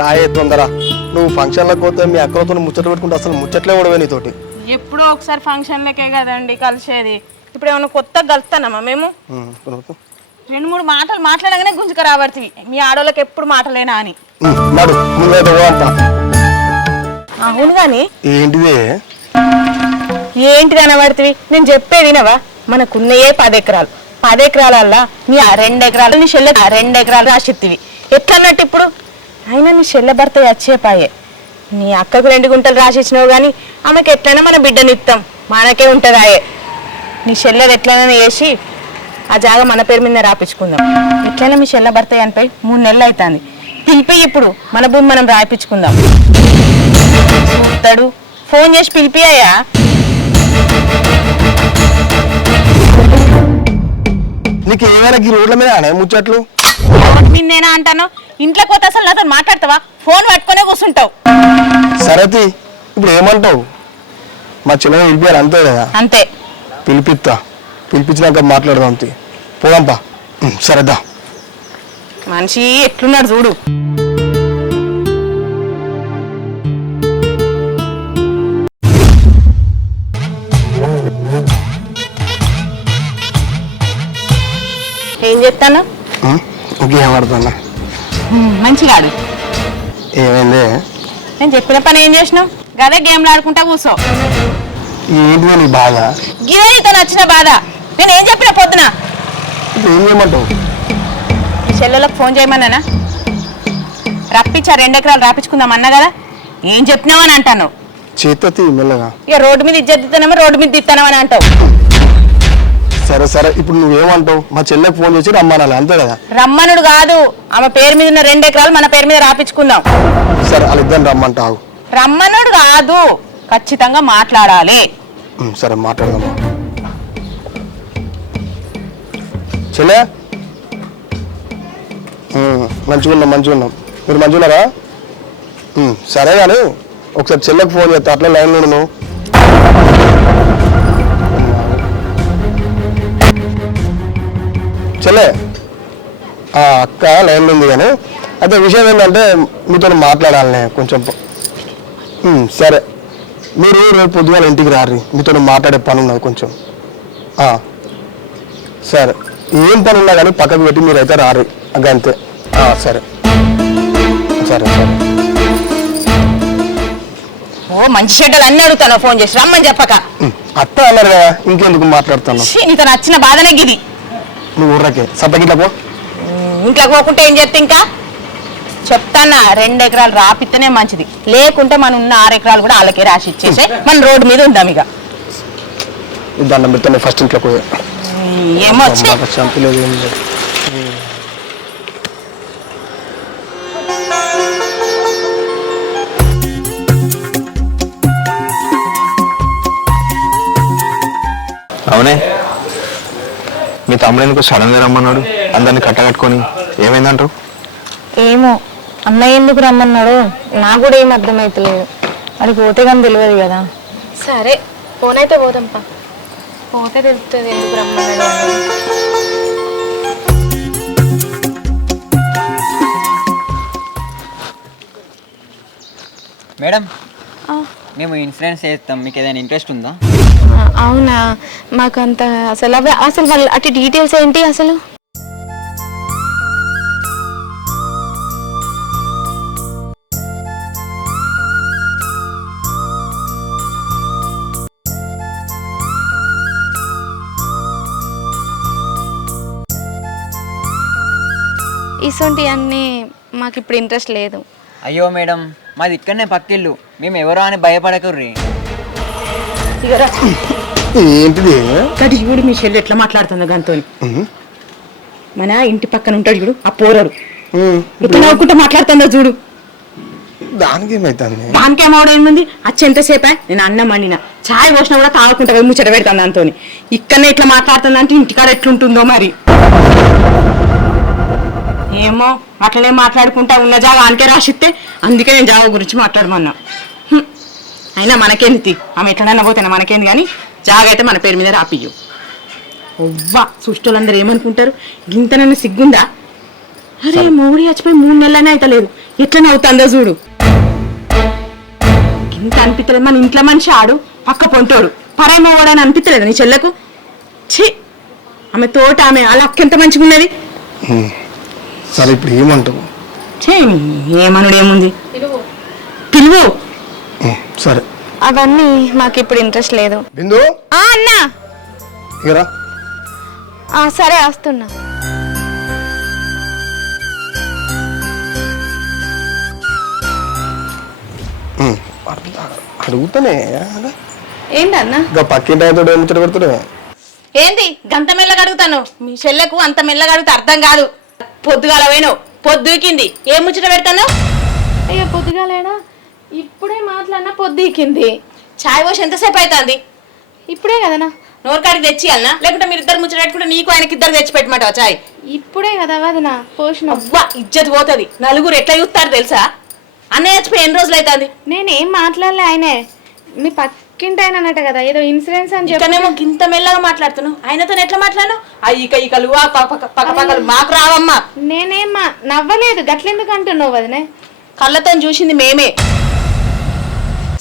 రాయే తొందర. నువ్వు ఫంక్షన్లకు పోతే మీ అక్కలతో ముచ్చట పెట్టుకుంటే అసలు ముచ్చట్లే ఉండవే నీతోటి. ఎప్పుడో ఒకసారి ఫంక్షన్లకే కదండి కలిసేది. ఇప్పుడు ఏమైనా కొత్తగా కలుస్తానమ్మా మేము? 2-3 మాటలు మాట్లాడగానే గుంజుక రాబడుతుంది. మీ ఆడోళ్ళకి ఎప్పుడు మాటలేనా అని. నడు ముందైతే పోంపా. అవును కానీ ఏంటిదే ఏంటిది అనబడుతుంది? నేను చెప్పేది వినవా? మనకున్నయే 10 ఎకరాలు. 10 ఎకరాలల్లా నీ 2 ఎకరాలు నీ చెల్లె 2 ఎకరాలు రాసిత్తివి. ఎట్లా అన్నట్టు ఇప్పుడు? అయినా నీ చెల్లె భర్త వచ్చేపాయే. నీ అక్కకు 2 గుంటలు రాసిచ్చినావు కానీ ఆమెకి ఎట్లయినా మన బిడ్డనిస్తాం, మనకే ఉంటుంది ఆయే. నీ చెల్లెది ఎట్లయినా వేసి ఆ జాగా మన పేరు మీద రాపించుకుందాం. ఎట్లయినా మీ చెల్లె భర్త అనిపోయి 3 నెలలు అవుతుంది. పిలిపి ఇప్పుడు మన భూమి మనం రాయించుకుందాం. చూస్తాడు, ఫోన్ చేసి పిలిపి అయ్యా. నీకు ఏమైనా ఈ రోడ్ల మీద ముచ్చట్లు? నేనా అంటాను? ఇంట్లోకి పోతే అసలు నాతో మాట్లాడతావా? ఫోన్ పట్టుకునే కూర్చుంటావు. సరతి ఇప్పుడు ఏమంటావు? మా చిన్న పిలిపారు అంతే కదా? అంతే. పిలిపించినాక మాట్లాడదాం. పోదాంపా. సరేదా. మనిషి ఎట్లున్నాడు చూడు. ఏం చెప్తాను? ఇంకేం ఆడుతున్నా? మంచిగాడు. ఏమైంది? నేను చెప్పిన పని ఏం చేసినావు? గదే గేమ్లు ఆడుకుంటా కూర్చో. ఏంటిదో నీ బాధ? గిదే నీతో నచ్చిన బాధ. నేను ఏం చెప్పిన పొద్దున? ఏం చేయమంటావు? చెల్లెలకు ఫోన్ చేయమన్నానా? రప్పించా 2 ఎకరాలు రాపించుకుందాం అన్నా కదా. ఏం చెప్పినావని అంటాను? చేతి మెల్లగా. ఇక రోడ్డు మీద ఇచ్చేస్తానేమో రోడ్డు మీద తిస్తానమని అంటావు. సరే సరే, ఇప్పుడు నువ్వేమంటావు? మా చెల్లెకి ఫోన్ చేసి రమ్మనాలి అంతే కదా? రమ్మనుడు కాదు, ఆమె పేరు మీద ఉన్న 2 ఎకరాలు మన పేరు మీద రాపించుకుందాం. సరే వాళ్ళిద్దరిని రమ్మంటావు. రమ్మనుడు కాదు, ఖచ్చితంగా మాట్లాడాలి. సరే మాట్లాడదామా. చెల్లె మంచిగా ఉన్నాం. మీరు మంచిగా ఉన్నారా? సరే కానీ ఒకసారి చెల్లెకి ఫోన్ చేస్తా, అట్లా లైన్లో నువ్వు. చెల్లె అక్క లైన్లో ఉంది కానీ అయితే విషయం ఏంటంటే మీతో మాట్లాడాలనే కొంచెం. సరే మీరు రేపు పొద్దుగాల ఇంటికి రారి, మీతో మాట్లాడే పని ఉన్నది కొంచెం. సరే ఏం పని ఉన్నా కానీ పక్కకు పెట్టి మీరైతే రారి అంతే. సరే సరే సరే. ఓ మంచి చెడ్డలు అన్నీ అడుగుతాను ఫోన్ చేసి రమ్మని చెప్పక. అత్త అన్నారు కదా, ఇంకెందుకు మాట్లాడుతాను? నీతో నచ్చిన బాధనే గిది. నువ్వు ఊర్రకే సప్పగిట్లా పో. ఇంట్లోకి పోకుంటే ఏం చేస్తా? ఇంకా చెప్తానా, 2 ఎకరాలు రాపిస్తేనే మంచిది. లేకుంటే మనం ఉన్న 6 ఎకరాలు కూడా వాళ్ళకే రాసి ఇచ్చేసే మన రోడ్డు మీద ఉందాం. ఇక దండం పెడతాను ఫస్ట్ ఇంట్లో పోయి. ఏమో చంపలేదు. అవునే, మీ తమ్ముడు ఎందుకు సడన్ గా రమ్మన్నాడు? అందరిని కట్టకట్టుకొని ఏమైందంటారు? ఏమో అన్నయ్య ఎందుకు రమ్మన్నాడు నాకు కూడా ఏం అర్థమైతలేదు. అది పోతే కానీ తెలియదు కదా. సరే ఫోన్ అయితే పోదాంపా, పోతే తెలుస్తుంది ఎందుకు రమ్మన్నాడు. మేడం, మేము ఇన్సూరెన్స్ చేస్తాం, మీకు ఏదైనా ఇంట్రెస్ట్ ఉందా? అవునా, మాకు అంత అసలు వాళ్ళు అటు డీటెయిల్స్ ఏంటి అసలు? ఇసొంటి అన్నీ మాకు ఇప్పుడు ఇంట్రెస్ట్ లేదు. అయ్యో మేడం, మాది ఇక్కడనే పక్కిల్లు, మేము ఎవరో అని భయపడకుర్రీ. ఏంటిది? చూడు మీ చెల్లి ఎట్లా మాట్లాడుతుందో గంతో. మన ఇంటి పక్కన ఉంటాడు చూడు ఆ పోరడు, ఇప్పుడు నవ్వుకుంటూ మాట్లాడుతుందో చూడు. దానికి ఏమైతుంది? దానికేమవుడేముంది? అచ్చి ఎంతసేపా నేను అన్నం వండిన చాయ్ పోసినా కూడా తాగుకుంటా ముచ్చట పెడతాను దాంతో. ఇక్కడనే ఇట్లా మాట్లాడుతుంది అంటే ఇంటికాడ ఎట్లుంటుందో మరి. ఏమో అట్లనే మాట్లాడుకుంటా ఉన్న జాగా ఆనకే రాసిస్తే, అందుకే నేను జాగా గురించి మాట్లాడమన్నా. అయినా మనకేంది, ఆమె ఎట్లనన్నా పోతేనే మనకేంది, కానీ జాగా అయితే మన పేరు మీద రాపియ్యు. ఒవ్వా సృష్టిలందరూ ఏమనుకుంటారు? గింతనన్నా సిగ్గుందా? అరే మొగుడు చచ్చిపోయి 3 నెలలనే అయితలేదు, ఎట్లా నవ్వుతుందో చూడు. ఇంత అనిపిస్తలేదు, మన ఇంట్లో మనిషి ఆడు పక్క పొంటోడు పరాయి మొగోడని అనిపిస్తలేదు నీ చెల్లకు? ఛీ, ఆమె తోట ఆమె అలా అక్కెంత మంచిగా ఉన్నది. సరే ఇప్పుడు ఏమంటావు? ఛీ, ఏమనుడు ఏముంది, పిలువు. సరే అవన్నీ మాకు ఇప్పుడు ఇంట్రెస్ట్ లేదు. బిందు అన్నా ఇరా. సరే వస్తున్నా. అడుగుతానే ఏంటన్నా ఇంకా పక్కింటి ఆయనతో ముచ్చట పెడుతున్నా. ఏంది గంత మెల్లగా అడుగుతాను? మీ చెల్లెకు అంత మెల్లగా అడిగితే అర్థం కాదు. పొద్దుగాల పోయినావు, పొద్దుకింది, ఏం ముచ్చట పెడతాను? అయ్యో పొద్దుగాలేనా, ఇప్పుడే మాట్లాడినా పొద్దుకింది. చాయ్ పోసి ఎంతసేపు అవుతుంది? ఇప్పుడే కదనా, నోరుకాడికి తెచ్చియాలనా, లేకుంటే మీరు ఇద్దరు ముచ్చట పెట్టుకుంటే నీకు ఆయనకి ఇద్దరు తెచ్చి పెట్టమంటావా చాయ్? ఇప్పుడే కదా వదినా పోషణ. అవ్వా ఇజ్జత్ పోతుంది, నలుగురు ఎట్లా చూస్తారు తెలుసా? అన్నయ్య చచ్చిపోయి ఎన్ని రోజులు అవుతుంది? నేనేం మాట్లాడలే, ఆయనే మీ పక్కింటి ఆయన అన్నట్టు కదా, ఏదో ఇన్సూరెన్స్ అని ఇక్కడనేమో ఇంత మెల్లగా మాట్లాడుతున్నావు, ఆయనతో ఎట్లా మాట్లాడు? ఆ ఈకలు ఆ పక్కలు మాకు రావమ్మా. నేనేం నవ్వలేదు, గట్లెందుకు అంటున్నావు వదినే? కళ్ళతో చూసింది మేమే.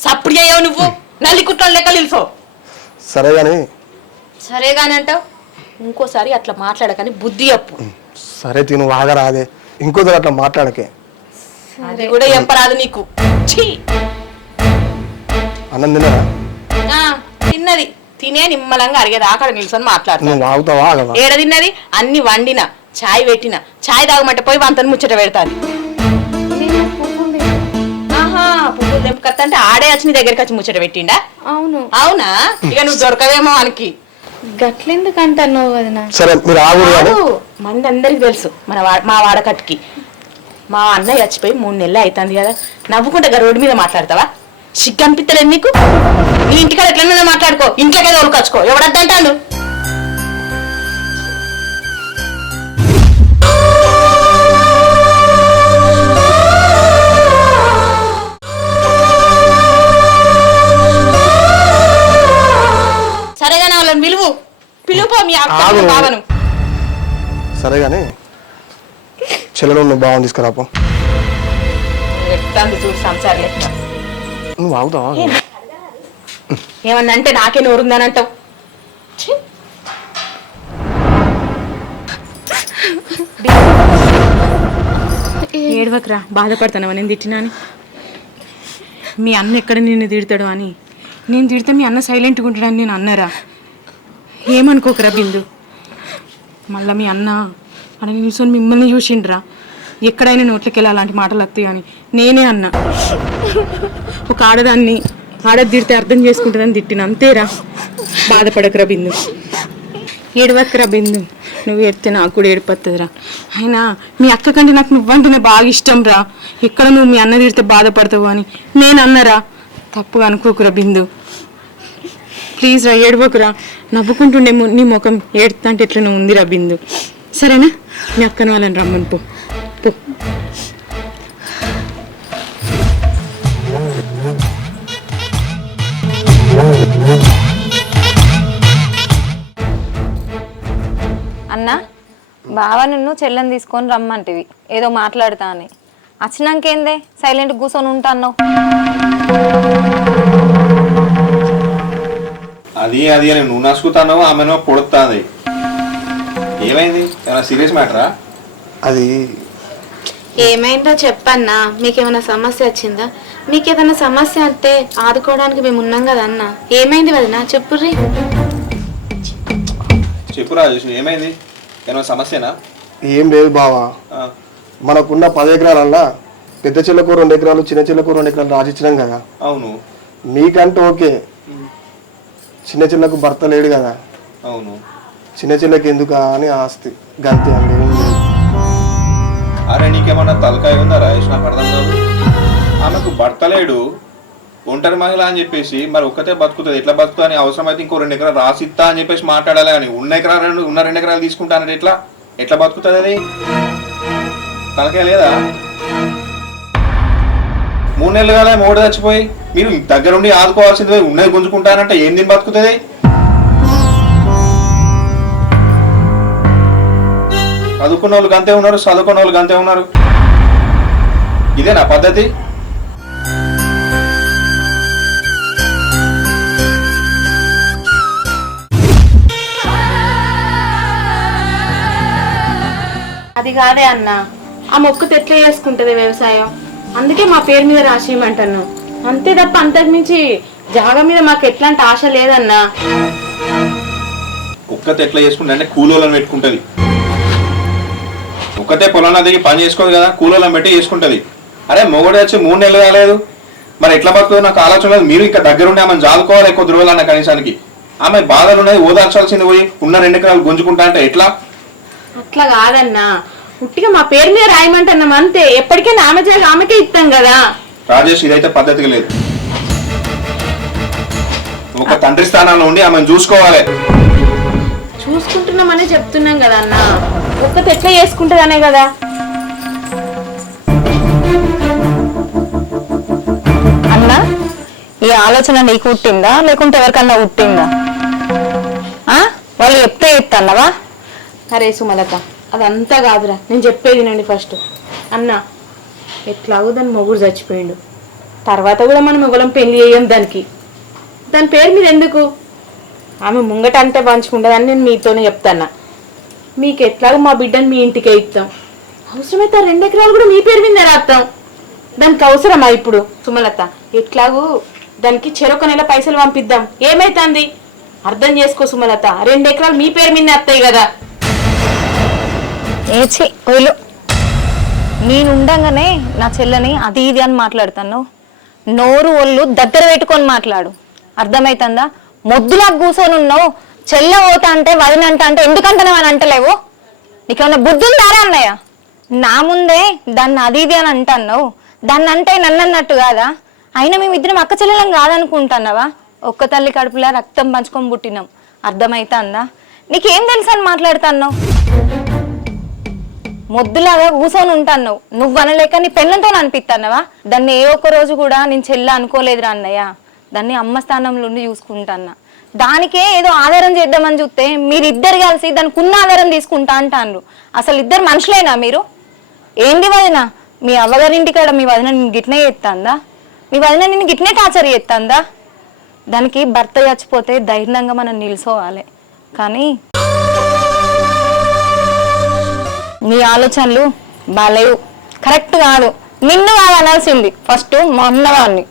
సప్పుడు చేయవు నువ్వు, నల్లి కుట్ల లెక్క నిలుసో. సరే కానీ సరేగాని అంటావు, ఇంకోసారి అట్లా మాట్లాడకని బుద్ధి అప్పు. సరే తిను వాగరాదే, ఇంకోసారి అట్లా మాట్లాడకే. అది కూడా చెప్పరాదు నీకు. ఛీ! అన్నం తినరా? తిన్నది, తినే నిమ్మలంగా అడిగేది ఆకడ నిల్చొని మాట్లాడుతున్నా. నువ్వు వాగుతావా ఆగవా? ఏడ తిన్నది? అన్ని వండిన, చాయ్ పెట్టిన, చాయ్ తాగమంటే పోయి వంతను ముచ్చట పెడతాది. ఆహా, పువ్వులు తెంపుకొత్తంటే ఆడే వచ్చి నీ దగ్గరికి వచ్చి ముచ్చట పెట్టిండా? అవును. అవునా? ఇక నువ్వు దొరకవేమో మనకి. గట్లెందుకు అంటున్నావు వదినా? సరే మీరు ఆగురు కానీ. మంది అందరికి తెలుసు మా వాడకట్టుకి. మా అన్నయ్య చచ్చిపోయి 3 నెలలు అవుతుంది కదా, నవ్వుకుంటే రోడ్డు మీద మాట్లాడతావా? సిగ్గు అనిపిస్తలేదు నీకు? నీ ఇంటికాడ ఎట్లన్నా మాట్లాడుకో, ఇంట్లోకైనా ఒలుకొచ్చుకో, ఎవడద్దంటాడు? సరేగానే వాళ్ళని పిలుపు మీ అక్క బావను. సరే కానీ చెల్లెలు నువ్వు బాగుంది తీసుకురాపో. ఎట్లా చూడు సంసారం లెక్క. నువ్వు ఆగుతావా? ఏమన్నా అంటే నాకే నోరుందని అంటావు. ఏడవకరా, బాధపడతానవా నేను తిట్టినాని? మీ అన్న ఎక్కడ నిన్ను తిడతాడు అని నేను తిడితే మీ అన్న సైలెంట్గా ఉంటాడని నేను అన్నారా? ఏమనుకోకరా బిందు. మళ్ళీ మీ అన్న అని నిల్చొని మిమ్మల్ని చూసిండ్రా, ఎక్కడైనా నోట్లకెళ్ళి అలాంటి మాటలు వస్తాయి అని నేనే అన్నా. ఒక ఆడదాన్ని ఆడది తిడితే అర్థం చేసుకుంటుందని తిట్టిన, అంతేరా. బాధపడకరా బిందు, ఏడవకరా బిందు. నువ్వు ఏడితే నాకు కూడా ఏడిపోతుందిరా. అయినా మీ అక్క కంటే నాకు నువ్వంటేనే బాగా ఇష్టం రా. ఎక్కడ నువ్వు మీ అన్న తిడితే బాధపడతావు అని నేను అన్నారా? తప్పుగా అనుకోకురా బిందు, ప్లీజ్ రా, ఏడవకురా. నవ్వుకుంటుండే నీ ముఖం ఏడుతా అంటే ఎట్లా నువ్వు ఉందిరా బిందు. సరేనా? మీ అక్కను వాళ్ళని రమ్మని పో. అన్నా, బావ నిన్ను చెల్లెని తీసుకొని రమ్మంటివి ఏదో మాట్లాడతా అని. వచ్చినాకేందే సైలెంట్ కూర్చొని ఉంటాను? అది అది అని నువ్వు నసుకుతాను, ఆమెను పొడుతుంది. ఏమైంది? ఏమైనా సీరియస్ మ్యాటరా? అది ఏమైందో చెప్పన్నా. మీకేమైనా సమస్య వచ్చిందా? మీకేదైనా సమస్య అంటే ఆదుకోవడానికి మేము ఉన్నాం కదా అన్న. ఏమైంది వదినా, చెప్పుర్రి. చెప్పు రాజేష్, ఏమైంది? ఏమైనా సమస్యనా? ఏం లేదు బావా, మనకున్న 10 ఎకరాలల్లా పెద్ద చెల్లకు 2 ఎకరాలు, చిన్న చెల్లకు 2 ఎకరాలు రాసిచ్చినాం కదా. అవును. నీకంటే ఓకే, చిన్న చెల్లకు భర్త లేడు కదా. అవును. చిన్న చెల్లెకి ఎందుకా అని ఆస్తి గంతే అండి. అరే నీకేమన్నా తలకాయ ఉందా రాజేష్? నాకు అర్థం కాదు. ఆమెకు భర్త లేడు, ఒంటరి మహిళ అని చెప్పేసి మరి ఒక్కతే బతుకుతుంది. ఎట్లా బతుకుతా అని అవసరమైతే ఇంకో 2 ఎకరాలు రాసిస్తా అని చెప్పేసి మాట్లాడాలి కానీ ఉన్న 2 ఎకరాలు తీసుకుంటానంటే ఎట్లా బతుకుతుంది? అది తలకాయ లేదా? 3 నెలలు కదా మోడ చచ్చిపోయి, మీరు దగ్గరుండి ఆదుకోవాల్సింది ఉన్నది గుంజుకుంటానంటే ఏం దీన్ని బతుకుతుంది? చదువుకున్న వాళ్ళు గంతే ఉన్నారు, చదువుకున్న వాళ్ళు గంతే ఉన్నారు. ఇదేనా పద్ధతి? అది కాదే అన్న, ఆ మొక్కతో ఎట్లా చేసుకుంటది వ్యవసాయం, అందుకే మా పేరు మీద రాసేయమంటాను అంతే తప్ప అంతకుమించి జాగా మీద మాకు ఎట్లాంటి ఆశ లేదన్నా. ఒక్కతే ఎట్లా చేసుకుంటే అంటే కూలోళ్ళని పెట్టుకుంటది. ఒక్కతే పొలంలో దిగి పని చేసుకోదు కదా, కూలోళ్ళని పెట్టి చేసుకుంటది. అరే మొగడు వచ్చి 3 నెలలు కాలేదు, మరి ఎట్లా బతుకుతుంది నాకు ఆలోచన లేదు. మీరు ఇక్కడ దగ్గరుండి ఆమెను జాదుకోవాలి కొద్ది రోజులు అన్న కనీసానికి. ఆమె బాధలు ఉన్నాయి, ఓదార్చాల్సింది పోయి ఉన్న 2 ఎకరాలు గుంజుకుంటా అంటే ఎట్లా? అట్లా కాదన్నా, ఉట్టిగా మా పేరు మీద రాయమంటున్నాం అంతే. ఎప్పటికైనా ఆమె జాగా ఆమెకే ఇస్తాం కదా. రాజేష్, ఇదైతే పద్ధతిగా లేదు. ఒక తండ్రి స్థానంలో ఉండి ఆమెను చూసుకోవాలి. చూసుకుంటున్నామనే చెప్తున్నాం కదా అన్న, ఒక్కటి ఎట్లా చేసుకుంటదనే కదా. అన్నా, ఈ ఆలోచన నీకు పుట్టిందా లేకుంటే ఎవరికన్నా పుట్టిందా? వాళ్ళు చెప్తే చెప్తాన్నవా? అరే సుమలత, అదంతా కాదురా, నేను చెప్పేది నండి ఫస్ట్. అన్న ఎట్లాగో దాని మొగుడు చచ్చిపోయిండు, తర్వాత కూడా మనం ఇవ్వడం పెళ్లి చేయం దానికి. దాని పేరు మీద ఎందుకు, ఆమె ముంగట అంతే పంచుకుంటుందని నేను మీతోనే చెప్తాన్నా. మీకు ఎట్లాగో మా బిడ్డని మీ ఇంటికే ఇస్తాం, అవసరమైతే 2 ఎకరాలు కూడా మీ పేరు మీద రాస్తాం. దానికి అవసరమా ఇప్పుడు? సుమలత, ఎట్లాగూ దానికి చెరొక నెల పైసలు పంపిద్దాం, ఏమైతుంది అర్థం చేసుకో సుమలత. 2 ఎకరాలు మీ పేరు మీద వస్తాయి కదా. ఏచి ఒళ్ళు, నేనుండగానే నా చెల్లని అది ఇది అని మాట్లాడుతాను. నోరు ఒళ్ళు దగ్గర పెట్టుకొని మాట్లాడు, అర్థమైతుందా? మొద్దులా కూర్చొని ఉన్నావు, చెల్ల పోతా అంటే వదినంట అంటే ఎందుకంటే అని అంటలేవు? నీకేమన్నా బుద్ధి ఉందారా అన్నయ్య? నా ముందే దాన్ని అది ఇది అని అంటున్నావు, దాన్ని అంటే నన్ను అన్నట్టు కాదా? అయినా మేమిద్దరం అక్క చెల్లెలం కాదనుకుంటున్నావా? ఒక్క తల్లి కడుపులా రక్తం పంచుకొని పుట్టినాం, అర్థమైతుందా? నీకేం తెలుసు అని మాట్లాడుతున్నావు? మొద్దులాగా కూర్చొని ఉంటాను, నువ్వు అనలేక నీ పెళ్ళంతో అనిపిస్తున్నావా? దాన్ని ఏ ఒక్క రోజు కూడా నేను చెల్ల అనుకోలేదురా అన్నయ్య. దాన్ని అమ్మ స్థానంలో ఉండి చూసుకుంటాన్నా. దానికే ఏదో ఆధారం చేద్దామని చూస్తే మీరిద్దరు కలిసి దానికి ఉన్న ఆధారం తీసుకుంటా అంటాను. అసలు ఇద్దరు మనుషులేనా మీరు? ఏంది వదిన, మీ అవ్వగారింటికాడ మీ వదిన నిన్ను గిట్నే చేస్తుందా? మీ వదిన నిన్ను గిట్నే టార్చర్ చేస్తుందా? దానికి భర్త చచ్చిపోతే ధైర్యంగా మనం నిలుసోవాలి, కానీ నీ ఆలోచనలు బాలేవు, కరెక్ట్ కాదు. నిన్ను కాదు అనాల్సింది ఫస్ట్ మా అన్నవాడిని.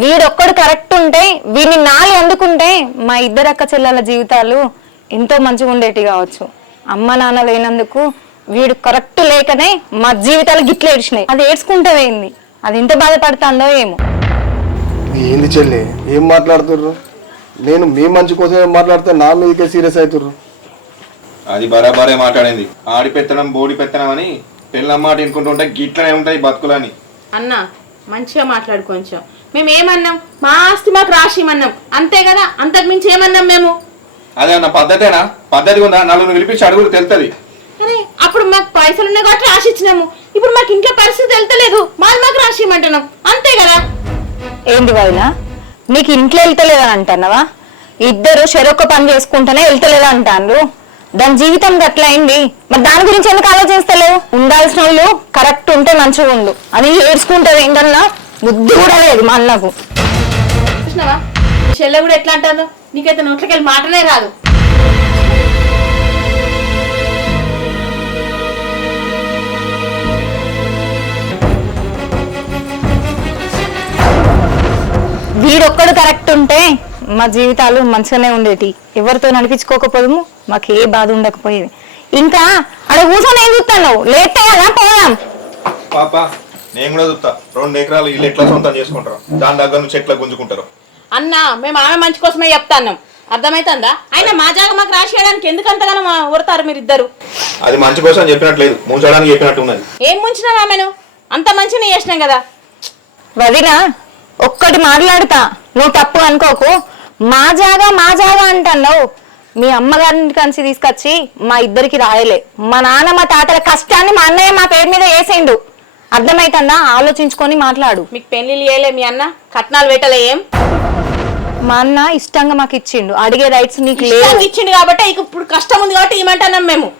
వీడొక్కడు కరెక్ట్ ఉంటే, వీడిని నాలి అందుకుంటే మా ఇద్దరు అక్క చెల్లెల జీవితాలు ఎంతో మంచిగా ఉండేటి కావచ్చు. అమ్మ నాన్న లేనందుకు వీడు కరెక్ట్ లేకనే మా జీవితాలు గిట్ల ఏడ్చినాయి. అది ఏడ్చుకుంటే పోయింది, అది ఎంత బాధపడుతుందో ఏమో. ఏంది చెల్లి, ఏం మాట్లాడుతుర్రు? నేను మీ మంచి కోసమే మాట్లాడితే నా మీదకే సీరియస్ అవుతుర్రు. అది బరాబరే మాట్లాడింది. ఆడి పెత్తనం బోడి పెత్తనం అని పెళ్ళం మాట వినుకుంటుంటే గిట్లనే ఉంటాయి బతుకులని. అన్న మంచిగా మాట్లాడు కొంచెం. మేము ఏమన్నాం, మా ఆస్తి మాకు రాసిమన్నాం అంతే కదా, అంతకు మించి ఏమన్నాం మేము? అదే అన్న పద్ధతేనా? పద్ధతి ఉందా? నలుగురు పిలిపించి అడుగులు తెలుస్తుంది. అరే అప్పుడు మాకు పైసలు ఉన్నాయి కాబట్టి రాసిచ్చినాము, ఇప్పుడు మాకు ఇంట్లో పరిస్థితి వెళ్తలేదు, మాకు రాసిమంటున్నాం అంతే కదా. ఏంది వదిన, నీకు ఇంట్లో వెళ్తలేదని అంటున్నావా? ఇద్దరు చెరొక్క పని చేసుకుంటేనే వెళ్తలేదు అంటాను. దాని జీవితం గట్లయింది, మరి దాని గురించి ఎందుకు ఆలోచిస్తలేవు? ఉండాల్సిన వాళ్ళు కరెక్ట్ ఉంటే మంచిగా ఉండు అని ఏడ్చుకుంటుంది. ఏంటన్నా బుద్ధి కూడా లేదు మా అన్నకు. చూసినావా చెల్లె కూడా ఎట్లా అంటాను, నీకైతే నోట్లకి వెళ్ళి మాటనే రాదు. వీడొక్కడు కరెక్ట్ ఉంటే మా జీవితాలు మంచిగానే ఉండేటి, ఎవరితో నడిపించుకోకపోదాము, మాకు ఏ బాధ ఉండకపోయేది. ఇంకా అక్కడ కూర్చొని ఏం చూస్తాను, లేటే కదా పోదాం. పాప నేను కూడా చూస్తా, 2 ఎకరాలు ఇల్లు ఎట్లా సొంతం చేసుకుంటారు, దాని దగ్గర నుంచి ఎట్లా గుంజుకుంటారు. అన్న మేము ఆమె మంచి కోసమే చెప్తాను, అర్థమైతుందా? అయినా మా జాగా మాకు రాసేయడానికి ఎందుకంతగానో ఊడతారు మీరిద్దరు. అది మంచి కోసం చెప్పినట్లేదు, ముంచడానికి చెప్పినట్టు ఉన్నది. ఏం ముంచినా ఆమెను, అంత మంచిగా చేసినాం కదా. వదిన ఒక్కటి మాట్లాడుతా, నువ్వు తప్పు అనుకోకు. మా జాగా అంటున్నావు. మీ అమ్మగారిని కలిసి తీసుకొచ్చి మా ఇద్దరికి రాయలే. మా నాన్న మా తాతల కష్టాన్ని మా అన్నయ్య మా పేరు మీద వేసేయండు, అర్థమైతుందా? ఆలోచించుకొని మాట్లాడు. మీకు పెళ్లిళ్ళు చేయలే మీ అన్న, కట్నాలు పెట్టలే ఏం? మా అన్న ఇష్టంగా మాకు ఇచ్చిండు, అడిగే రైట్స్ నీకు లేదు. ఇచ్చిండు కాబట్టి ఇప్పుడు కష్టం ఉంది కాబట్టి ఏమంటున్నాం మేము.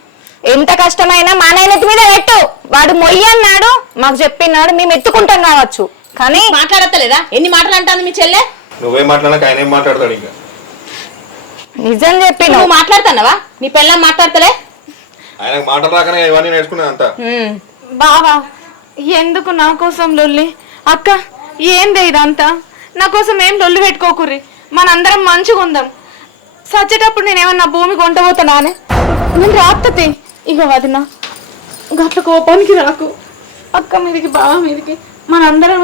ఎంత కష్టమైనా మా నాయనతి మీద పెట్టు. వాడు మొయ్యి అన్నాడు, మాకు చెప్పినాడు, మేము ఎత్తుకుంటాం కావచ్చు. కానీ మాట్లాడతలేదా? ఎన్ని మాటలు అంటాను మీ చెల్లె? నువ్వేం మాట్లాడక ఆయన ఏం మాట్లాడతాడు ఇంకా. నిజం చెప్పి నువ్వు మాట్లాడుతున్నావా? నీ పెళ్ళం మాట్లాడతలే? ఆయనకు మాటలు రాకనే ఇవన్నీ నేర్చుకునేది అంతా. బావా ఎందుకు నా కోసం లొల్లి? అక్క ఏందే ఇదంతా? నా కోసం ఏం లొల్లి పెట్టుకోకుర్రి, మనందరం మంచిగా ఉందాం. సచ్చేటప్పుడు నేనేమన్నా భూమి కొంటబోతానానే? నేను రాత్తతే ఇక వదిన గట్ల కోపానికి రాకు. అక్క మీదికి బావ మీదికి మనందరం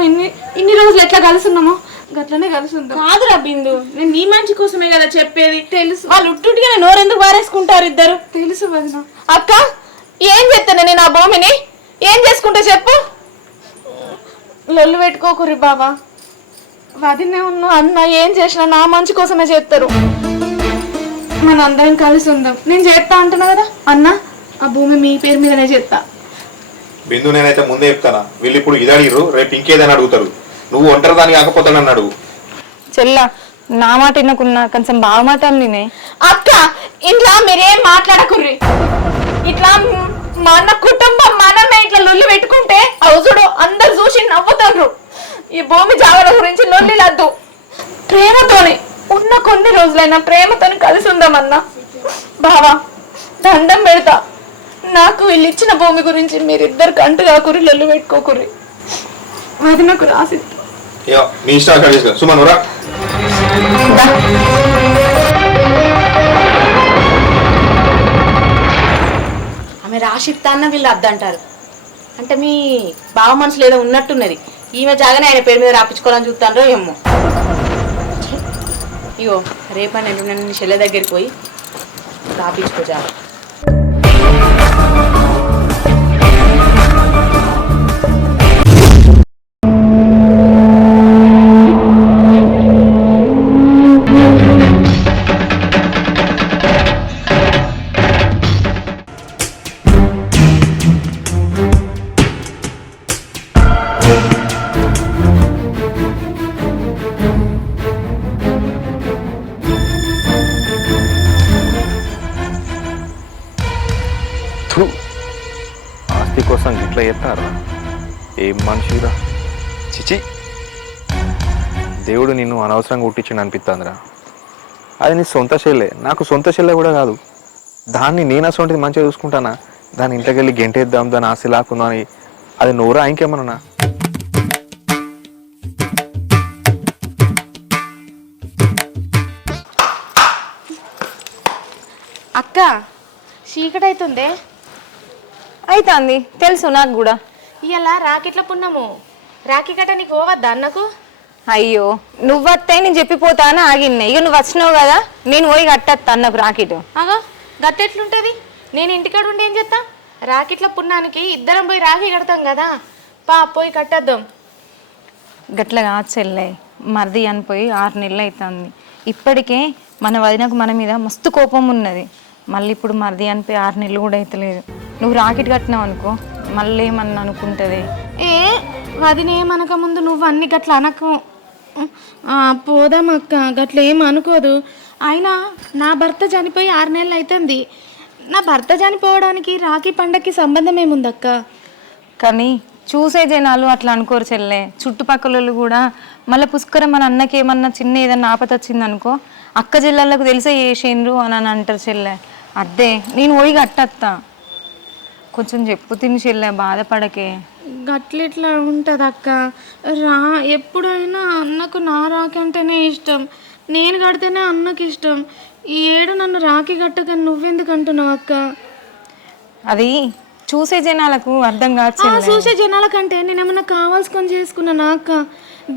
ఇన్ని రోజులు ఎట్లా కలిసి ఉన్నామో గట్లనే కలిసి ఉందాం. కాదురా బిందు, నేను నీ మంచి కోసమే కదా చెప్పేది. తెలుసు వాళ్ళు ఉట్టుగా నోరెందుకు వారేసుకుంటారు ఇద్దరు. తెలుసు వదిన. అక్క ఏం చెప్తాను నేను ఆ భూమిని ఏం చేసుకుంటా చెప్పు? లొల్లు పెట్టుకోకుర్రి బాబా. వదినే ఉన్న అన్న ఏం చేసినా నా మంచి కోసమే చేస్తారు. మన అందరం కలిసి ఉందాం. నేను చేస్తా అంటున్నా కదా అన్న, ఆ భూమి మీ పేరు మీదనే చేస్తా. బిందు నేనైతే ముందే చెప్తానా, వీళ్ళు ఇప్పుడు ఇది అడిగిర్రు, రేపు ఇంకేదని అడుగుతారు. నువ్వు ఒంటరి దానికి కాకపోతానని అడుగు. చెల్లా నా మాట వినకున్నా కొంచెం బావ మాట నేనే. అక్క ఇంట్లో మీరేం మాట్లాడకుర్రి. ఇట్లా మన కుటుంబం మనమే ఇట్లా లొల్లి పెట్టుకుంటే అవుజుడు అందరు చూసి నవ్వుతారు. ఈ భూమి జాగల గురించి లొల్లి లద్దు. ప్రేమతోని ఉన్న కొన్ని రోజులైనా ప్రేమతోని కలిసి ఉందామన్నా. బావా దండం పెడతా, నాకు వీళ్ళు ఇచ్చిన భూమి గురించి మీరిద్దరు కంటు కాకుర్రి, లొల్లి పెట్టుకోకుర్రి. అది నాకు రాసి మీ ఇష్టం అక్కడ చేసుకో. సుమన్ రా. ఆమె రాసిస్తా అన్న వీళ్ళు అద్దంటారు. అంటే మీ బావ మనసులో ఏదో ఉన్నట్టున్నది. ఈమె జాగానే ఆయన పేరు మీద రాపించుకోవాలని చూస్తానో ఏమో. ఇగో రేపటి నేను నీ చెల్లె దగ్గరికి పోయి రాపించుకో జాగా. ఆస్తి కోసం గిట్లా చేస్తారా? ఏం మనిషిరా చిచి. దేవుడు నిన్ను అనవసరంగా ఉట్టించిండు అనిపిస్తుందిరా. అది నీ సొంత చెల్లె, నాకు సొంత చెల్లె కూడా కాదు. దాన్ని నేను అసొంటిది మంచిగా చూసుకుంటానా? దాని ఇంట్లోకి వెళ్ళి గెంటేద్దాం, దాని ఆస్తి లాక్కుందాం అని అది నోరా ఇంకేమన్నా? అక్క చీకటి అవుతుందే. అవుతుంది తెలుసు నాకు కూడా. ఇలా రాకెట్ల పున్నాము, రాఖీ కట్ట నీకు పోవద్దా అన్నకు? అయ్యో నువ్వత్తే నేను చెప్పిపోతా అని ఆగిన్నా. ఇక నువ్వు వచ్చినావు కదా, నేను పోయి కట్టత్తా అన్నకు రాకెట్. అగో గట్టెట్లుంటది? నేను ఇంటికాడ ఉండి ఏం చేస్తా? రాకెట్ల పున్నానికి ఇద్దరం పోయి రాఖీ కడతాం కదా, పా పోయి కట్టేద్దాం. గట్లగా చెల్లె మరిది అనిపోయి 6 నెలలు అవుతుంది. ఇప్పటికే మన వదినకు మన మీద మస్తు కోపం ఉన్నది. మళ్ళీ ఇప్పుడు మరిది అనిపోయి 6 నెలలు కూడా అవుతలేదు. నువ్వు రాకెట్ కట్టినావు అనుకో మళ్ళీ ఏమన్నా అనుకుంటుంది. ఏ వదినేమనక ముందు నువ్వు అన్ని గట్ల అనకు. పోదాం అక్క, గట్ల ఏం అనుకోదు. అయినా నా భర్త చనిపోయి 6 నెలలు అవుతుంది. నా భర్త చనిపోవడానికి రాఖీ పండగకి సంబంధం ఏముందక్క? కానీ చూసే జనాలు అట్లా అనుకోరు చెల్లె. చుట్టుపక్కల వాళ్ళు కూడా మళ్ళీ పుష్కరం మన అన్నకి ఏమన్నా చిన్న ఏదన్నా ఆపత వచ్చింది అనుకో అక్క జిల్లాలకు తెలిసే చేసిండ్రు అని అంటారు చెల్లె. అదే నేను పోయి కట్టత్తా. కొంచెం చెప్పు తిని చెల్లె, బాధపడకే. గట్లిట్లా ఉంటుంది అక్క. ఎప్పుడైనా అన్నకు నా రాఖీ అంటేనే ఇష్టం, నేను కడితేనే అన్నకి ఇష్టం. ఈ ఏడు నన్ను రాఖీ కట్టకని నువ్వెందుకు అంటున్నావు అక్క? అది చూసే జనాలకు అర్థం కాదు. చూసే జనాలకంటే నేనేమన్నా కావాల్సుకొని చేసుకున్నానా అక్క?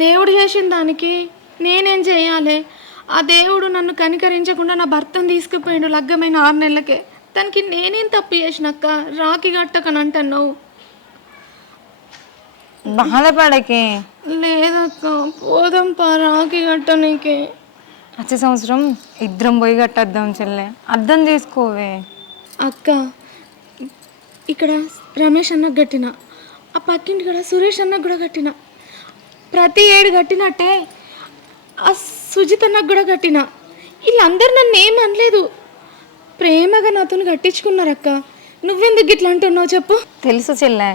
దేవుడు చేసిన దానికి నేనేం చేయాలి? ఆ దేవుడు నన్ను కనికరించకుండా నా భర్తను తీసుకుపోయాడు లగ్గమైన 6 నెలలకే. దానికి నేనేం తప్పు చేసినక్క? రాఖీ కట్టకని అంటున్నావు. బాధపడకే. లేదక్క పోదాం పా రాఖీ కట్టనీకి. వచ్చే సంవత్సరం ఇద్దరం పోయి కట్టద్దాం చెల్లె, అర్థం చేసుకోవే. అక్క ఇక్కడ రమేష్ అన్నకు కట్టిన, ఆ పక్కింటి కూడా సురేష్ అన్నకు కూడా కట్టిన, ప్రతి ఏడు కట్టినట్టే ఆ సుజిత్ అన్నకు కూడా కట్టిన. వీళ్ళందరూ నన్ను ఏం అనలేదు, ప్రేమగా నాతో కట్టించుకున్నారక్క. నువ్వెందుకు ఇట్లా అంటున్నావు చెప్పు. తెలుసు చెల్లె,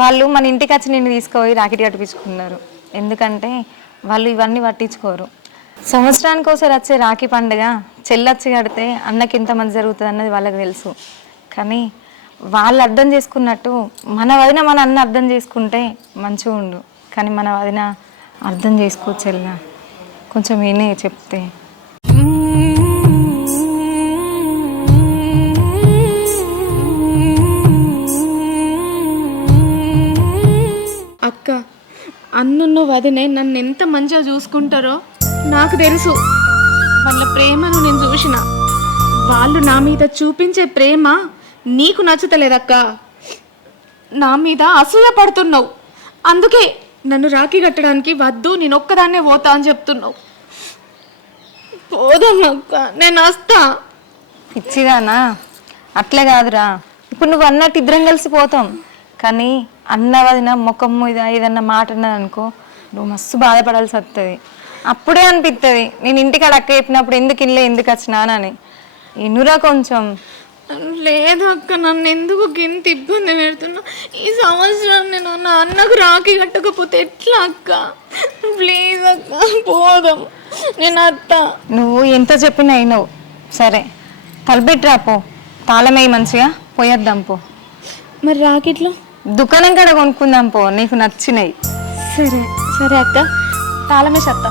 వాళ్ళు మన ఇంటికి వచ్చి నిన్ను తీసుకుపోయి రాకెట్ కట్టించుకున్నారు. ఎందుకంటే వాళ్ళు ఇవన్నీ పట్టించుకోరు. సంవత్సరానికి ఒకసారి వచ్చే రాఖీ పండుగ చెల్లొచ్చి కడితే అన్నకి ఎంత మంది జరుగుతుంది అన్నది వాళ్ళకి తెలుసు. కానీ వాళ్ళు అర్థం చేసుకున్నట్టు మన వదిన మన అన్న అర్థం చేసుకుంటే మంచిగా ఉండు. కానీ మన వదిన అర్థం చేసుకోవచ్చు చెల్ల, కొంచెం వినే చెప్తే. అక్క, అన్నున్న వదినే నన్ను ఎంత మంచిగా చూసుకుంటారో నాకు తెలుసు. వాళ్ళ ప్రేమను నేను చూసిన. వాళ్ళు నా మీద చూపించే ప్రేమ నీకు నచ్చుతలేదక్క. నా మీద అసూయ పడుతున్నావు. అందుకే నన్ను రాఖీ కట్టడానికి వద్దు, నేను ఒక్కదాన్నే పోతా అని చెప్తున్నావు. పోదమ్మక్క, నేను వస్తా. పిచ్చిదానా, అట్లే కాదురా. ఇప్పుడు నువ్వు అన్నట్టు ఇద్దరం కలిసి పోతాం. కానీ అన్న వదిన ముఖం మీద ఏదన్నా మాట అన్నదనుకో, నువ్వు మస్తు బాధపడాల్సి వస్తుంది. అప్పుడే అనిపిస్తుంది నేను ఇంటికాడ అక్క చెప్పినప్పుడు ఎందుకు ఇల్లే ఎందుకు వచ్చినానని. ఇనురా కొంచెం. లేదు అక్క, నన్ను ఎందుకు ఇంత ఇబ్బంది పెడుతున్నా? ఈ సంవత్సరం నేను నా అన్నకు రాఖీ కట్టకపోతే ఎట్లా అక్క? ప్లీజ్ అక్క, పోదాం. నేను అత్త. నువ్వు ఎంత చెప్పినా అయినవు. సరే తలపెట్టిరా, పో. తాళమేయి మంచిగా, పోయేద్దాం పో. మరి రాకెట్లో దుకాణం కాడ కొనుక్కుందాం పో, నీకు నచ్చినాయి. సరే సరే అక్క, తాళమే సత్తా.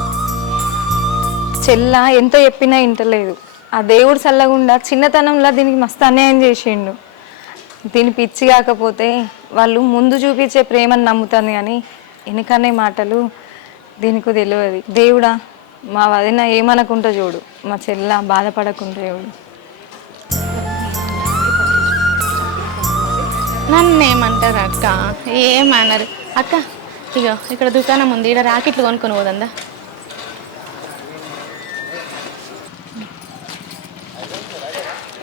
చెల్ల ఎంత చెప్పినా ఇంటలేదు. ఆ దేవుడు చల్లగుండా చిన్నతనంలో దీనికి మస్తు అన్యాయం చేసిండు. దీని పిచ్చి కాకపోతే వాళ్ళు ముందు చూపించే ప్రేమను నమ్ముతుంది, కానీ వెనుకనే మాటలు దీనికి తెలియదు. దేవుడా, మా వదిన ఏమనకుంటా చూడు, మా చెల్ల బాధపడకుండా చూడు. నన్ను ఏమంటారు అక్క? ఏమన్నారు అక్క? ఇగో ఇక్కడ దుకాణం ఉంది, ఇక్కడ రాకెట్లు కొనుక్కొని పోదందా.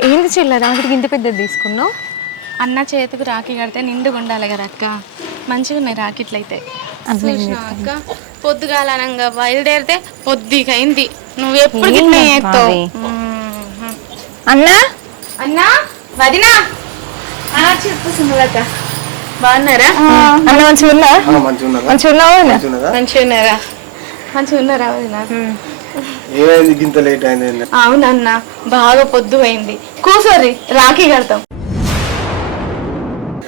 ఏంది చెల్ల రాకెట్కి ఇంత పెద్దది తీసుకున్నావు? అన్న చేతికి రాఖీ కడితే నిండుగా ఉండాలి కదా అక్క. మంచిగా ఉన్నాయి రాకెట్లు అయితే. అక్క పొద్దుగాలనంగా బయలుదేరితే పొద్దుకైంది. నువ్వు ఎప్పుడు గిట్ల చేస్తావు? అన్నా అన్నా, వదినా, చెప్పు సుమలత. బాగున్నారా? అన్న మంచిగా ఉన్నా? మంచిగా ఉన్నావా? మంచిగా ఉన్నారా? మంచిగా ఉన్నారా వదినా? ఏమైంది ఇంత లేట్ అయింది? అవునన్నా, బాగా పొద్దు అయింది. కూసోరి, రాఖీ కడతాం.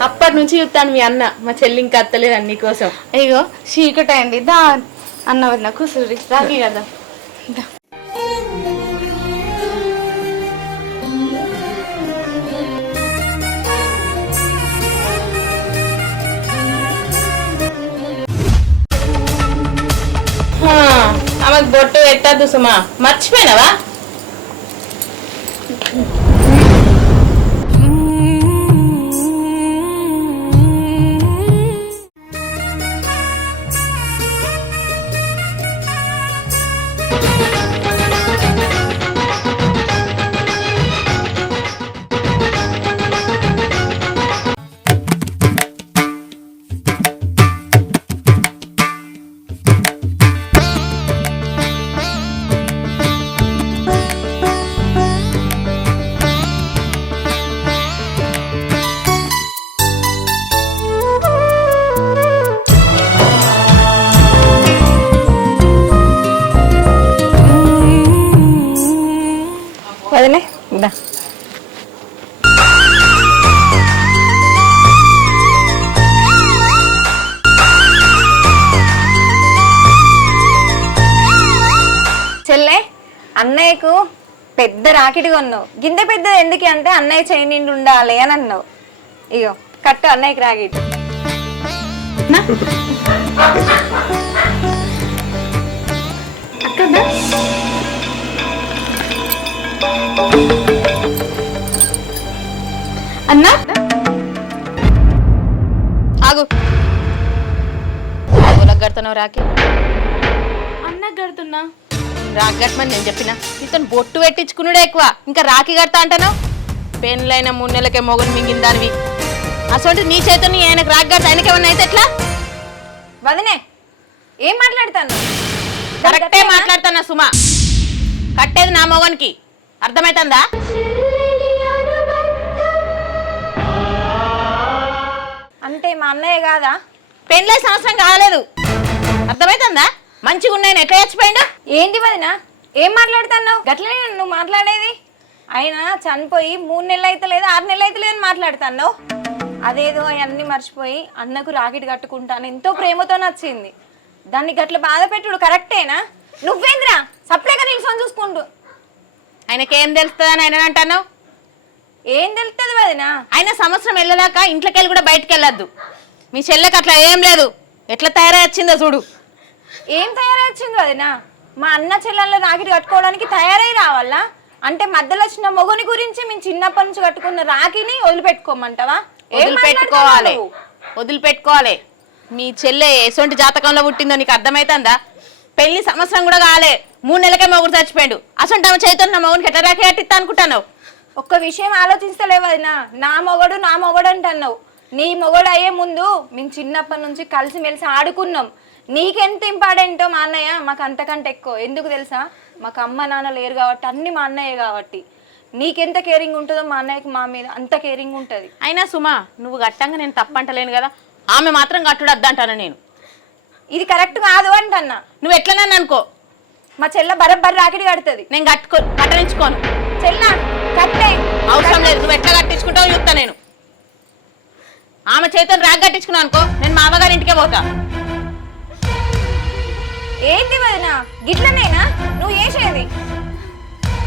అప్పటి నుంచి చెప్తాను మీ అన్న, మా చెల్లి ఇంకా అత్తలేదు అన్ని కోసం. అయ్యో చీకటి అయింది, దా అన్న వదిన కూసోరి, రాఖీ కడదాం. ఆమెకు బొట్టు పెట్టద్దు సుమా, మర్చిపోయినావా? వదిలే దా. చెల్లె, అన్నయ్యకు పెద్ద రాకెట్ కొన్నావు. గింత పెద్దది ఎందుకు అంటే అన్నయ్య చేయి నిండి ఉండాలి అని అన్నావు. ఇగో కట్టు అన్నయ్యకి రాకెట్. అన్నా ఆగు. ఎవరికి కడుతున్నావు రాఖీ? అన్న కడుతున్నా. రాఖీ కట్టమని నేను చెప్పిన. నీతో బొట్టు పెట్టించుకున్నాడే ఎక్కువ, ఇంకా రాఖీ కడతా అంటాను. పెళ్ళైన 3 నెలలకే మొగలు మింగిన దానివి. అసలు నీ చేతో ఆయనకు రాఖీ కడితే ఆయనకి ఏమన్నా అయితే ఎట్లా? వదినే ఏం మాట్లాడతాను? కరెక్టే మాట్లాడుతున్నా సుమా. కట్టేది నా మొగనికి, అర్థమవుతుందా? మా అన్నయ్య కాదా? పెళ్ళై సంవత్సరం కాలేదు, అర్థమైతుందా? మంచిగా ఉన్నాయని ఎట్లా చచ్చిపోయిండు? ఏంటి వదినా ఏం మాట్లాడుతున్నావు? గట్లనే నువ్వు మాట్లాడేది. ఆయన చనిపోయి 3 నెలలు అయితే లేదు 6 నెలలు అయితే లేదని మాట్లాడుతున్నావు. అదేదో అవన్నీ మర్చిపోయి అన్నకు రాకెట్ కట్టుకుంటాను ఎంతో ప్రేమతో నచ్చింది. దాన్ని గట్ల బాధ పెట్టుడు కరెక్టేనా? నువ్వేంద్రా సప్లైగా నిల్చొని చూసుకుంటూ. ఆయనకేం తెలుస్తుందని ఆయన అంటున్నావు? ఏం తెలుస్తుంది వదినా? ఆయన సంవత్సరం వెళ్ళదాకా ఇంట్లోకి వెళ్ళి కూడా బయటకు వెళ్ళొద్దు. మీ చెల్లెకి అట్లా ఏం లేదు, ఎట్లా తయారై వచ్చిందో చూడు. ఏం తయారై వచ్చింది వదినా? మా అన్న చెల్లెళ్ళ రాకెట్ కట్టుకోవడానికి తయారై రావాలా? అంటే మధ్యలో వచ్చిన మొగుని గురించి మేము చిన్నప్పటి నుంచి కట్టుకున్న రాఖీని వదిలిపెట్టుకోమంటావా? వదిలిపెట్టుకోవాలి, వదిలిపెట్టుకోవాలి. మీ చెల్లె ఎటువంటి జాతకంలో పుట్టిందో నీకు అర్థమైతుందా? పెళ్లి సంవత్సరం కూడా కాలే, 3 నెలలకే మొగుడు చచ్చిపోయాడు. అసలు ఆమె చైతన్య నా మొగుడికి ఎట్లా రాఖీ కట్టిస్తా అనుకుంటాను? ఒక్క విషయం ఆలోచిస్తలేవు వదినా. నా మొగడు అంటున్నావు. నీ మొగడు అయ్యే ముందు మేము చిన్నప్పటి నుంచి కలిసిమెలిసి ఆడుకున్నాం. నీకెంత ఇంపార్టెంటో మా అన్నయ్య మాకు అంతకంటే ఎక్కువ. ఎందుకు తెలుసా? మాకు అమ్మ నాన్న లేరు కాబట్టి అన్ని మా అన్నయ్య కాబట్టి. నీకెంత కేరింగ్ ఉంటుందో మా అన్నయ్యకి మా మీద అంత కేరింగ్ ఉంటుంది. అయినా సుమా నువ్వు కట్టంగా నేను తప్పంటలేను కదా, ఆమె మాత్రం కట్టుడు వద్దంటాను నేను. ఇది కరెక్ట్ కాదు అంటన్నా. నువ్వు ఎట్లనని అనుకో, మా చెల్ల బరబ్బరి రాకెట్ కడుతుంది. నేను కట్టనించుకోను. చెల్ల కట్టే అవసరం లేదు, నువ్వు ఎట్లా కట్టించుకుంటావు చూస్తా నేను. ఆమె చేతితో రాగి కట్టించుకున్నావు అనుకో, నేను మా అమ్మగారి ఇంటికే పోతా. ఏంటి వదినా గిట్లనేనా నువ్వు చేసేది?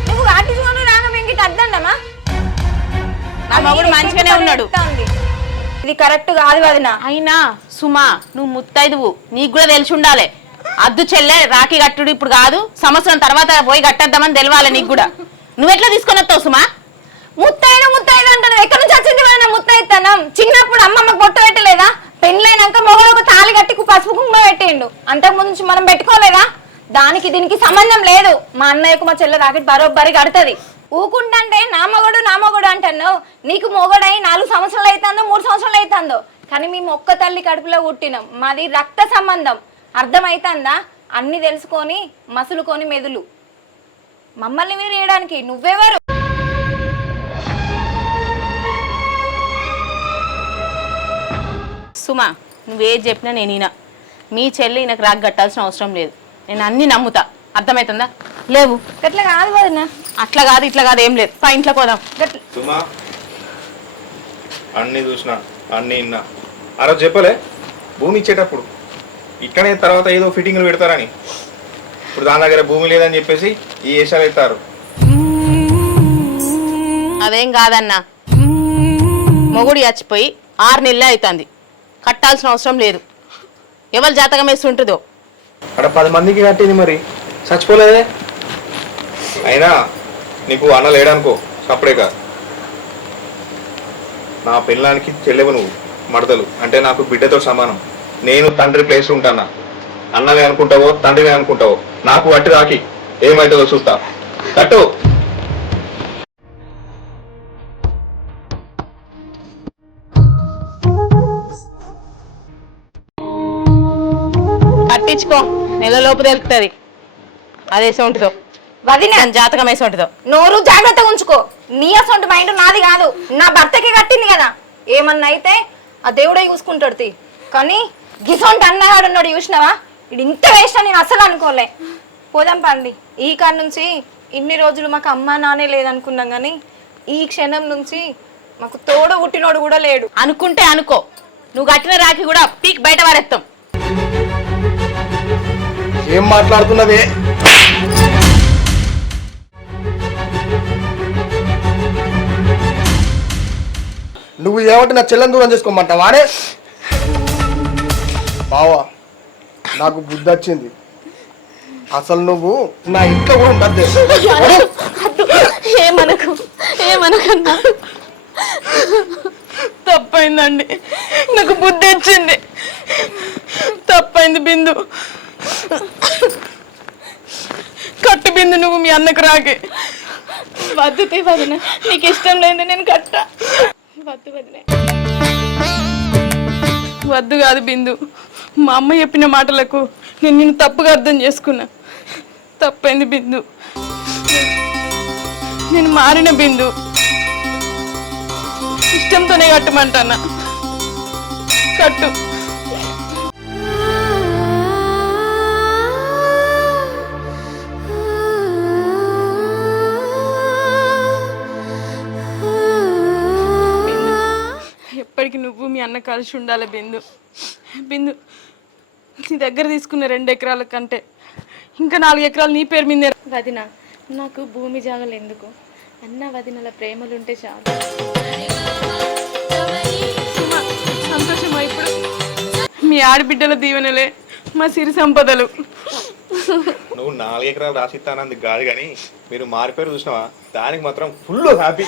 నువ్వు కట్టించుకొని రాగా మేము గిట్ట అద్దండమా? నా మొగుడు మంచిగానే ఉన్నాడు. ఇది కరెక్ట్ కాదు వదినా. అయినా సుమా నువ్వు ముత్తైదువు, నీకు కూడా తెలిసి ఉండాలి. అద్దు చెల్లె రాఖీ కట్టుడు ఇప్పుడు కాదు, సంవత్సరం తర్వాత పోయి కట్టేద్దామని తెలవాలి నీకు కూడా. నువ్వెట్లా తీసుకొని వస్తావు సుమా? ముత్తైదు అంటాను. ఎక్కడి నుంచి వచ్చింది వదినా ముత్తైతనం? చిన్నప్పుడు అమ్మమ్మకు బొట్టు పెట్టలేదా? పెళ్ళైనాక మొగడు ఒక తాళి కట్టి పసుపు కుంకుమ పెట్టిండు. అంతకుముందు నుంచి మనం పెట్టుకోలేదా? దానికి దీనికి సంబంధం లేదు. మా అన్నయ్యకు మా చెల్లె రాకెట్ బరోబ్బరి కడుతుంది. ఊకుంటే నా మొగడు అంటాను. నీకు మొగడై 4 సంవత్సరాలు అవుతుందో 3 సంవత్సరాలు అవుతుందో, కానీ మేము ఒక్క తల్లి కడుపులో పుట్టినాం. మాది రక్త సంబంధం. అర్థమైతుందా? అన్ని తెలుసుకొని మసులుకొని మెదులు. మమ్మల్ని మీరు వేయడానికి నువ్వెవరు? సుమా నువ్వేది చెప్పినా నేను ఈయన. మీ చెల్లి ఈయనకు రాగి కట్టాల్సిన అవసరం లేదు. నేను అన్ని నమ్ముతా, అర్థమవుతుందా? లేవు గట్ల కాదు వదినా. అట్లా కాదు ఇట్లా కాదు ఏం లేదు. పా ఇంట్లో పోదాం. సుమా అన్నీ చూసినా అన్నీ విన్నా. ఆ రోజు చెప్పలే భూమి ఇచ్చేటప్పుడు ఇక్కడే తర్వాత ఏదో ఫిట్టింగ్లు పెడతారని. ఇప్పుడు దాని దగ్గర భూమి లేదని చెప్పేసి ఈ వేషాలు ఎత్తారు. అదేం కాదన్నా, మొగుడు చచ్చిపోయి 6 నెలలే అవుతుంది. కట్టాల్సిన అవసరం లేదు. ఎవరు జాతకం వేసి ఉంటుందో. అక్కడ 10 మందికి కట్టింది, మరి చచ్చిపోలేదే. అయినా నీకు అన్న లేడనుకో, అప్పుడే కాదు. నా పిల్లానికి చెల్లెవు నువ్వు, మడతలు అంటే నాకు బిడ్డతో సమానం. నేను తండ్రి ప్లేస్ ఉంటానా? అన్ననే అనుకుంటావో తండ్రినే అనుకుంటావో, నాకు వట్టి రాకి ఏమైతుందో చూస్తా. కట్టు. కట్టించుకో, నెలలోపు తెలుస్తుంది అదేసి ఉంటుందో, వదినా జాతకం వేసి ఉంటుందో. నోరు జాగ్రత్తగా ఉంచుకో. నీ అసొంటి మైండ్ నాది కాదు. నా భర్తకి కట్టింది కదా, ఏమన్నా అయితే ఆ దేవుడే చూసుకుంటాడు. కానీ గిసొంటి అన్నగాడు ఉన్నాడు చూసినావా, ఇది ఇంత వేస్ట్ అని నేను అసలు అనుకోలే. పోదాం పండి. ఈ కాడ నుంచి ఇన్ని రోజులు మాకు అమ్మ నానే లేదనుకున్నాం, కానీ ఈ క్షణం నుంచి మాకు తోడు పుట్టినోడు కూడా లేడు. అనుకుంటే అనుకో, నువ్వు కట్టిన రాఖీ కూడా పీక్ బయట పడేస్తాం. ఏం మాట్లాడుతున్నవే? నువ్వు ఏమంటే నా చెల్లెని దూరం చేసుకోమంటావానే? బావా నాకు బుద్ధి వచ్చింది. అసలు నువ్వు నా ఇంట్లో కూడా ఉండద్దు. ఏమనకన్నా, తప్పైందండి, నాకు బుద్ధి వచ్చింది. తప్పైంది బిందు. కట్టు బిందు నువ్వు మీ అన్నకు రాకి. వద్దుతే వదిన, నీకు ఇష్టం లేదు నేను కట్ట. వద్దు వదిన. వద్దు కాదు బిందు, మా అమ్మ చెప్పిన మాటలకు నేను నిన్ను తప్పుగా అర్థం చేసుకున్నా. తప్పైంది బిందు, నేను మారిన బిందు. ఇష్టంతోనే కట్టమంటానా, కట్టు. ఎప్పటికి నువ్వు మీ అన్న కలిసి ఉండాలి బిందు. బిందు నీ దగ్గర తీసుకున్న 2 ఎకరాల కంటే ఇంకా 4 ఎకరాలు నీ పేరు మీద. వదిన నాకు భూమి జాగలు ఎందుకు, అన్న వదినల ప్రేమలుంటే చాలు. సంతోషమా ఇప్పుడు? మీ ఆడబిడ్డల దీవెనలే మా సిరి సంపదలు. నువ్వు 4 ఎకరాలు రాసిస్తానందుకు కాదు కానీ మీరు మారిపోయారు చూసినావా, దానికి మాత్రం ఫుల్ హ్యాపీ.